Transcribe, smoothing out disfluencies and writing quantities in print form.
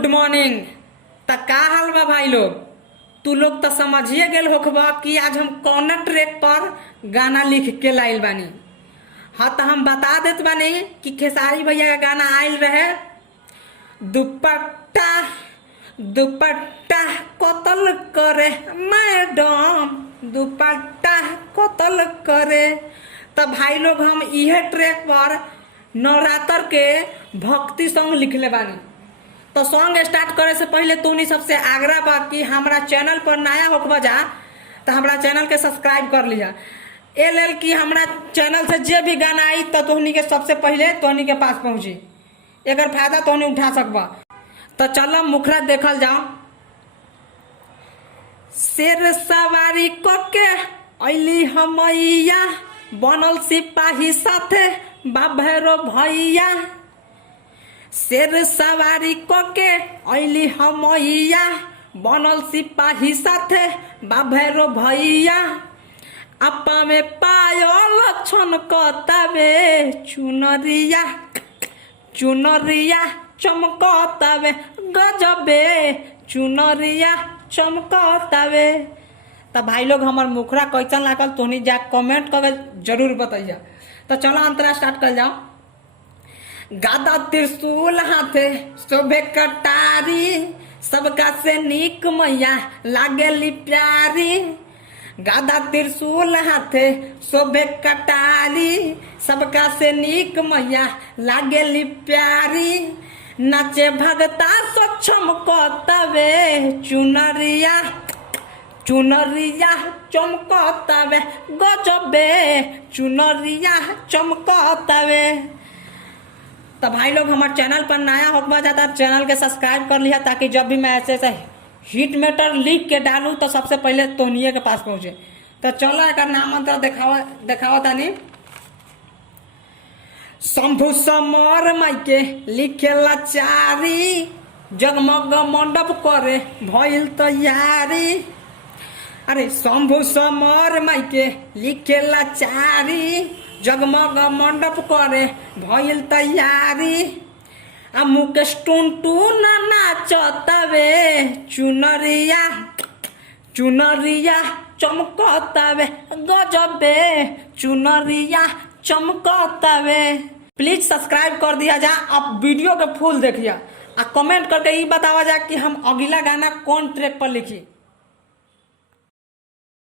Good morning. त का हाल बा भाई लोग? तू लोग तो समझिए गेल होखबा कि आज हम कौन ट्रैक पर गाना लिख के लाइल बानी। हाँ तो हम बता देत बानी कि खेसारी भैया का गाना आयल रहे, दुपट्टा दुपट्टा कतल करे मैडम, दुपट्टा कतल करे। तो भाई लोग हम इहे ट्रैक पर नवरात्र के भक्ति सॉन्ग लिखले बानी। तो सॉन्ग स्टार्ट करे से पहले तूनी सबसे आग्रह बा कि हमारा चैनल पर नया होखबा जा तो हमारा चैनल के सब्सक्राइब कर लिया। ए लेल कि हमारा चैनल से जे भी गाना आई तो तोहनी के सबसे पहले तोहनी के पास पहुंची, एकर फायदा तोहनी उठा सकबा। तो चलो मुखरा देखल जाओ। शेर सवारी के अली हमैया, बनल सिपाही साथे बाभैरो भैया। शेर सवारी के अली हमैया, बनल सिपाही साथे बाभैरो भैया। अपा में पायल छनकतावे चुनरिया, चुनरिया चमकतावे गजबे, चुनरिया चमकतावे। तो भाई लोग हमार मुखरा कैसन लागल तोहनी जा कमेंट करके जरूर बताइए। तो चलो अंतरा स्टार्ट कर जाओ। गादा त्रिशूल हाथे शोभे कटारी, सबका से नीक मैया लागेली प्यारी। गादा त्रिशूल हाथे शोभे कटारी, सबका से नीक मैया लागेली प्यारी। नाचे भगता सक्षम कतवे चुनरिया, चुनरिया चमकतावे गजबे, चुनरिया चमकतावे। तो भाई लोग हमारे चैनल पर नया होगा जाता चैनल के सब्सक्राइब कर लिया, ताकि जब भी मैं ऐसे हिट मैटर लिख के डालूं तो सबसे पहले तोहनिए के पास पहुंचे। तो चलो एक नाम अंतर देखावा तानी। शंभु समर माइके लिखेला चारी, जगमग मंडप करे भइल तैयारी। अरे शंभु समर माइके लिखेला चारी, जगमग मंडप करे भइल तैयारी। आ मुकेश टुनटुन नाचतावे चुनरिया, चुनरिया चमकतावे गजबे, चुनरिया चमकतावे। प्लीज सब्सक्राइब कर दिया जा, आप वीडियो के फुल देखिए आ कमेंट करके ये बतावा जा कि हम अगला गाना कौन ट्रैक पर लिखी।